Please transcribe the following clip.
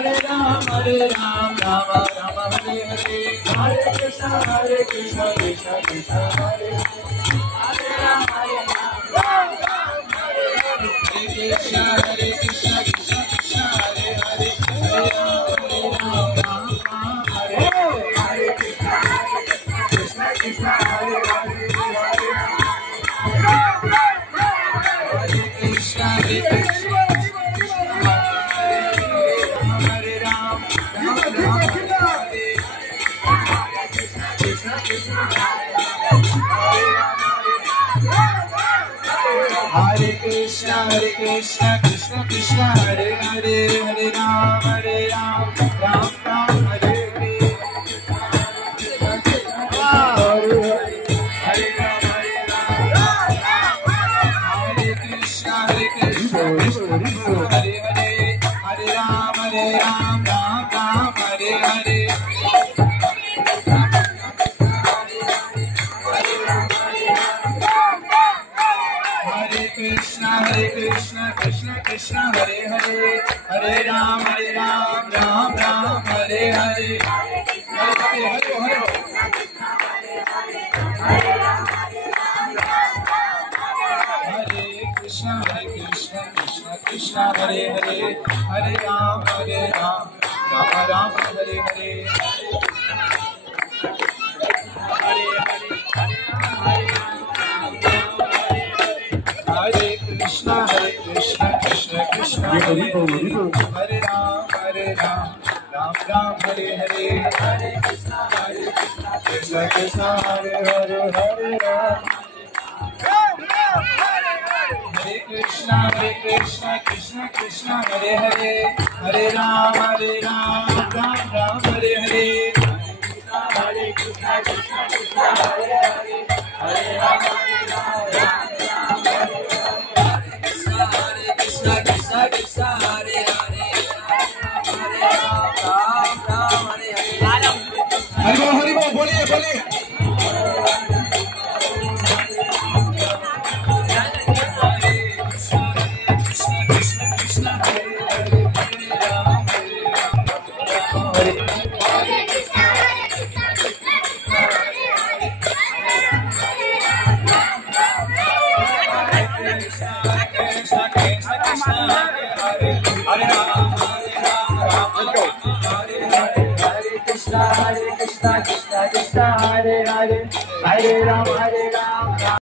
Hare Ram, Rama Rama Hare Hare, Hare Krishna Krishna Krishna Hare Hare, Hare Ram, Ram Ram Hare Hare, Hare Krishna Krishna Krishna Hare Hare, Hare Ram, Ram Ram Hare Hare, Hare Krishna Krishna Krishna Hare Hare, Hare Krishna Krishna Hare Krishna Krishna Krishna Hare Hare, Hare Ram, Ram Ram Hare Hare, Hare Ram, Hare Krishna Krishna Hare Hare, Hare Ram, Ram Ram Hare Hare. Krishna Krishna Krishna Hare Hare, Hare Ram, Ram Ram Hare Hare, Hare Krishna Krishna Krishna Hare Hare, Hare Ram, Ram Ram Hare Hare. Hare Krishna Krishna Krishna Hare Hare, Hare Ram, Ram Ram Hare Hare, Hare Krishna Krishna Hare Hare, Hare Ram, Hare Krishna Krishna Krishna Hare Hare, Hare Ram, Ram Ram Hare Hare, Hare Krishna Krishna Hare Hare, Hare Ram, Hari बोल बोलिए बोलिए। Krishna Krishna Hare Hare, Hare Ram, Ram